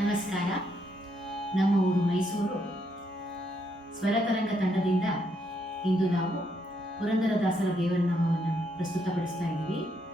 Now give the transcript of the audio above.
ನಮಸ್ಕಾರ. ನಮ್ಮ ಊರು ಮೈಸೂರು. ಸ್ವರತರಂಗ ತಂಡದಿಂದ ಇಂದು ನಾವು ಪುರಂದರದಾಸರ ದೇವರನಾಮವನ್ನು ಪ್ರಸ್ತುತಪಡಿಸ್ತಾ ಇದ್ದೀವಿ.